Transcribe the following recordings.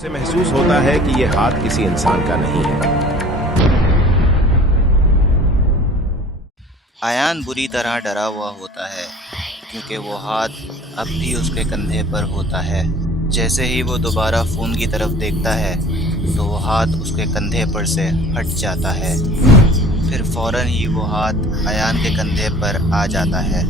से महसूस होता है कि ये हाथ किसी इंसान का नहीं है। आयान बुरी तरह डरा हुआ होता है क्योंकि वो हाथ अब भी उसके कंधे पर होता है। जैसे ही वो दोबारा फ़ोन की तरफ देखता है तो वो हाथ उसके कंधे पर से हट जाता है। फिर फ़ौरन ही वो हाथ आयान के कंधे पर आ जाता है।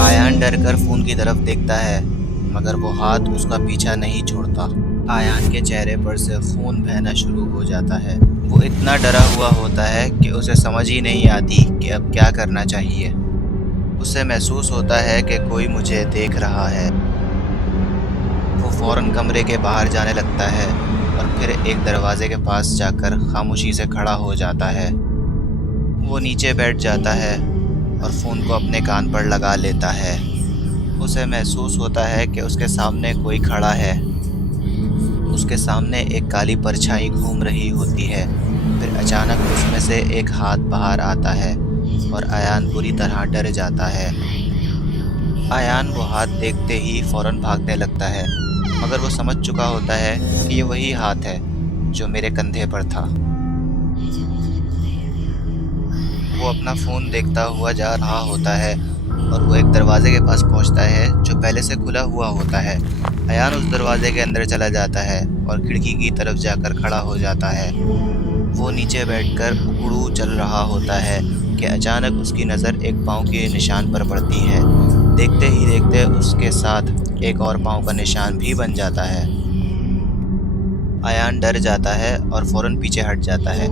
आयान डरकर फ़ोन की तरफ देखता है मगर वो हाथ उसका पीछा नहीं छोड़ता। आयान के चेहरे पर से खून बहना शुरू हो जाता है। वो इतना डरा हुआ होता है कि उसे समझ ही नहीं आती कि अब क्या करना चाहिए। उसे महसूस होता है कि कोई मुझे देख रहा है। वो फ़ौरन कमरे के बाहर जाने लगता है और फिर एक दरवाजे के पास जाकर खामोशी से खड़ा हो जाता है। वो नीचे बैठ जाता है और फ़ोन को अपने कान पर लगा लेता है। उसे महसूस होता है कि उसके सामने कोई खड़ा है। उसके सामने एक काली परछाई घूम रही होती है। फिर अचानक उसमें से एक हाथ बाहर आता है और आयान बुरी तरह डर जाता है। आयान वो हाथ देखते ही फ़ौरन भागने लगता है मगर वो समझ चुका होता है कि ये वही हाथ है जो मेरे कंधे पर था। वो अपना फ़ोन देखता हुआ जा रहा होता है और वो एक दरवाजे के पास पहुंचता है जो पहले से खुला हुआ होता है। आयान उस दरवाजे के अंदर चला जाता है और खिड़की की तरफ जाकर खड़ा हो जाता है। वो नीचे बैठकर उकड़ू चल रहा होता है कि अचानक उसकी नज़र एक पाँव के निशान पर पड़ती है। देखते ही देखते उसके साथ एक और पाँव का निशान भी बन जाता है। आयान डर जाता है और फ़ौरन पीछे हट जाता है।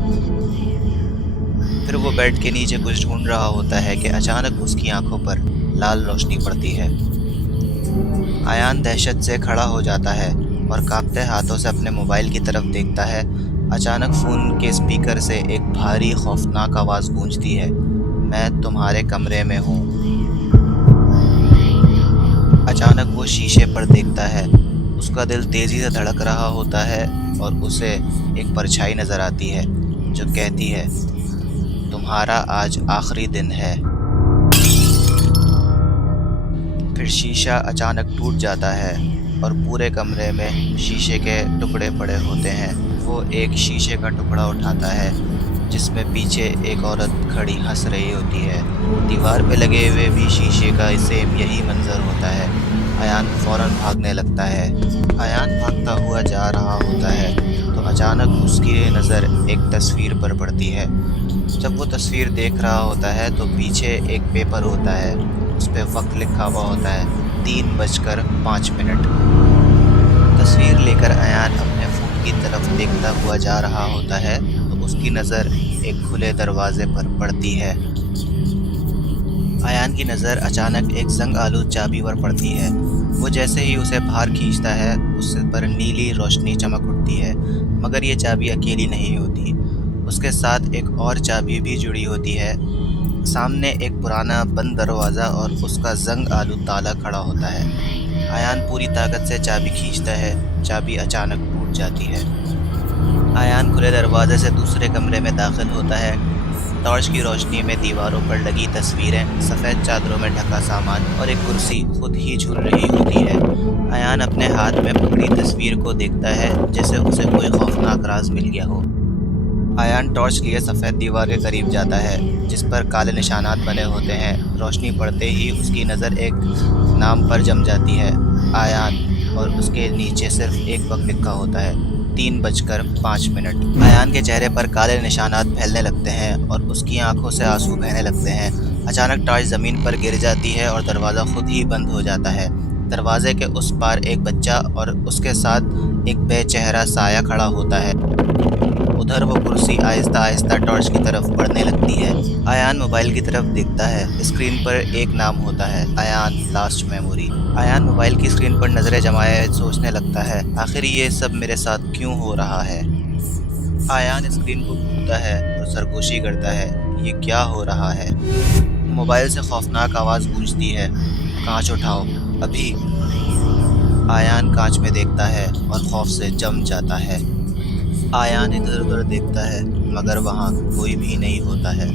फिर वो बेड के नीचे कुछ ढूंढ रहा होता है कि अचानक उसकी आंखों पर लाल रोशनी पड़ती है। आयान दहशत से खड़ा हो जाता है और कांपते हाथों से अपने मोबाइल की तरफ देखता है। अचानक फ़ोन के स्पीकर से एक भारी खौफनाक आवाज़ गूंजती है, मैं तुम्हारे कमरे में हूँ। अचानक वो शीशे पर देखता है। उसका दिल तेज़ी से धड़क रहा होता है और उसे एक परछाई नज़र आती है जो कहती है, तुम्हारा आज आखिरी दिन है। फिर शीशा अचानक टूट जाता है और पूरे कमरे में शीशे के टुकड़े पड़े होते हैं। वो एक शीशे का टुकड़ा उठाता है जिसमें पीछे एक औरत खड़ी हंस रही होती है। दीवार पे लगे हुए भी शीशे का सेम यही मंजर होता है। आयान फ़ौरन भागने लगता है। आयान भागता हुआ जा रहा होता है तो अचानक उसकी नज़र एक तस्वीर पर पड़ती है। जब वो तस्वीर देख रहा होता है तो पीछे एक पेपर होता है, उस पर वक्त लिखा हुआ होता है 3:05। तस्वीर लेकर आयान अपने फ़ोन की तरफ देखता हुआ जा रहा होता है तो उसकी नज़र एक खुले दरवाजे पर पड़ती है। आयान की नज़र अचानक एक जंग आलूद चाबी पर पड़ती है। वो जैसे ही उसे बाहर खींचता है उस पर नीली रोशनी चमक उठती है मगर ये चाबी अकेली नहीं होती, उसके साथ एक और चाबी भी जुड़ी होती है। सामने एक पुराना बंद दरवाज़ा और उसका जंग आलूद ताला खड़ा होता है। आयान पूरी ताकत से चाबी खींचता है, चाबी अचानक टूट जाती है। आयान खुले दरवाजे से दूसरे कमरे में दाखिल होता है। टॉर्च की रोशनी में दीवारों पर लगी तस्वीरें, सफ़ेद चादरों में ढका सामान और एक कुर्सी खुद ही झूल रही होती है। आयान अपने हाथ में पकड़ी तस्वीर को देखता है जैसे उसे कोई खौफनाक राज मिल गया हो। आयान टॉर्च लिए सफ़ेद दीवार के करीब जाता है जिस पर काले निशानात बने होते हैं। रोशनी पड़ते ही उसकी नज़र एक नाम पर जम जाती है, आयान, और उसके नीचे सिर्फ एक वक्त लिखा होता है 3:05। आयान के चेहरे पर काले निशानात फैलने लगते हैं और उसकी आंखों से आंसू बहने लगते हैं। अचानक टॉर्च ज़मीन पर गिर जाती है और दरवाज़ा खुद ही बंद हो जाता है। दरवाजे के उस पार एक बच्चा और उसके साथ एक बेचेहरा साया खड़ा होता है। उधर वो कुर्सी आहिस्ता आहिस्ता टॉर्च की तरफ बढ़ने लगती है। आयान मोबाइल की तरफ देखता है। स्क्रीन पर एक नाम होता है, Ayaan last memory. Ayaan mobile की स्क्रीन पर नज़रें जमाए सोचने लगता है, आखिर ये सब मेरे साथ क्यों हो रहा है। आयान स्क्रीन को घूरता है और सरगोशी करता है, ये क्या हो रहा है। मोबाइल से खौफनाक आवाज़ गूंजती है, कांच उठाओ अभी। आयान कांच में देखता है और खौफ से जम जाता है। आयान इधर उधर देखता है मगर वहाँ कोई भी नहीं होता है।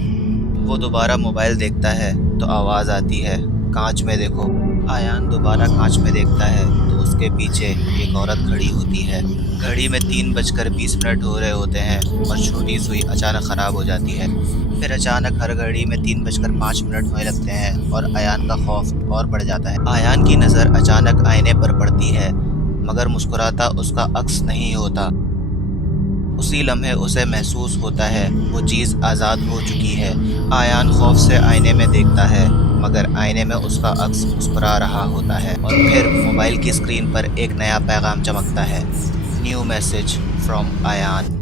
वो दोबारा मोबाइल देखता है तो आवाज़ आती है, कांच में देखो। आयान दोबारा कांच में देखता है तो اس کے پیچھے ایک عورت کھڑی ہوتی ہے۔ گھڑی میں 3:20 ہو رہے ہوتے ہیں اور چھوٹی سوئی اچانک خراب ہو جاتی ہے۔ پھر اچانک ہر گھڑی میں 3:05 ہونے لگتے ہیں اور ایان کا خوف اور بڑھ جاتا ہے۔ ایان کی نظر اچانک آئینے پر پڑتی ہے، مگر مسکراتا اس کا عکس نہیں ہوتا۔ اسی لمحے اسے محسوس ہوتا ہے وہ چیز آزاد ہو چکی ہے۔ ایان خوف سے آئینے میں دیکھتا ہے، مگر آئینے میں اس کا عکس مسکرا رہا ہوتا ہے۔ اور پھر موبائل کی اسکرین پر ایک نیا پیغام چمکتا ہے: نیو میسج فرام ایان۔